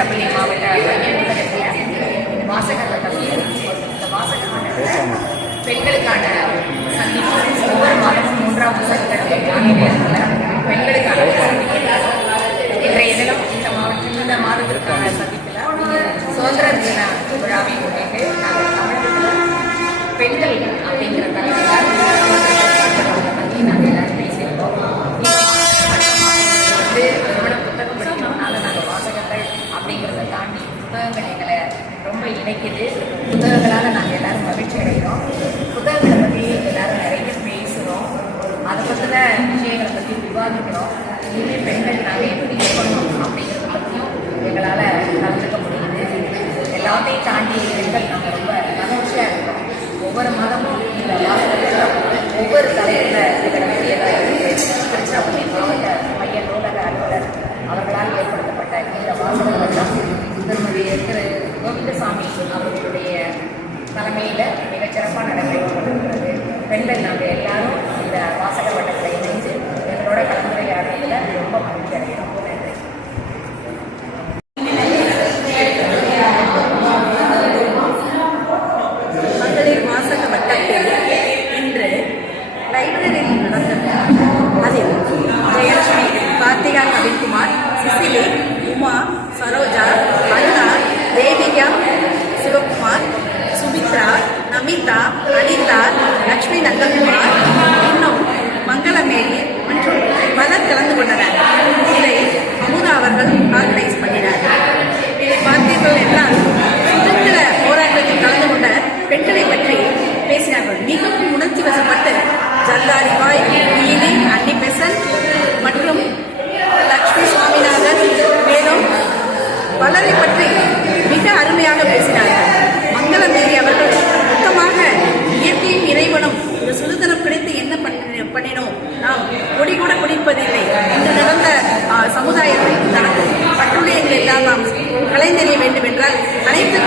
திருச்சிராப்பள்ளி மாவட்ட வாசகர் வட்டம் இந்த வாசகர் வட்டம் பெண்களுக்கான சந்திப்பு ஒவ்வொரு மாதமும் மூன்றாவது பெண்களுக்கான இன்றைய தினம் இந்த மாவட்டம் இந்த மாதத்திற்கான சந்திப்பில் சுதந்திர தின விழாவை முன்னிட்டு புத்தகங்கள் எங்களை ரொம்ப இணைக்குது. புத்தகங்களால் நாங்கள் எல்லாரும் மகிழ்ச்சி அடைகிறோம். புத்தகங்களை பற்றி எல்லாரும் நிறைய பேசுகிறோம் அதை பற்றின விஷயங்களை பற்றி விவாதிக்கிறோம். இனிமேல் பெண்கள் நாங்கள் எப்படி இருக்கணும் அப்படிங்கிறத பற்றியும் எங்களால் கலந்துக்க முடியுது. எல்லாத்தையும் தாண்டி பெண்கள் நாங்கள் ரொம்ப மகிழ்ச்சியாக இருக்கிறோம் ஒவ்வொரு மாதம் தலைமையில் மிகச்சிறப்பாக நடைபெற்று கொண்டிருக்கிறது பெண்கள் நாங்கள் எல்லாரும் இந்த ಅಮಿತಾ ಅನಿತಾ ಲಕ್ಷ್ಮೀ ನಂದಕುಮಾರ್ எண்ணினோம் நாம் கொடி கூட குடிப்பதில்லை இன்று நடந்த சமுதாயத்தில் நடக்கும் பட்டுள்ள எல்லாம் நாம் கலைந்தறிய வேண்டும் என்றால் அனைத்து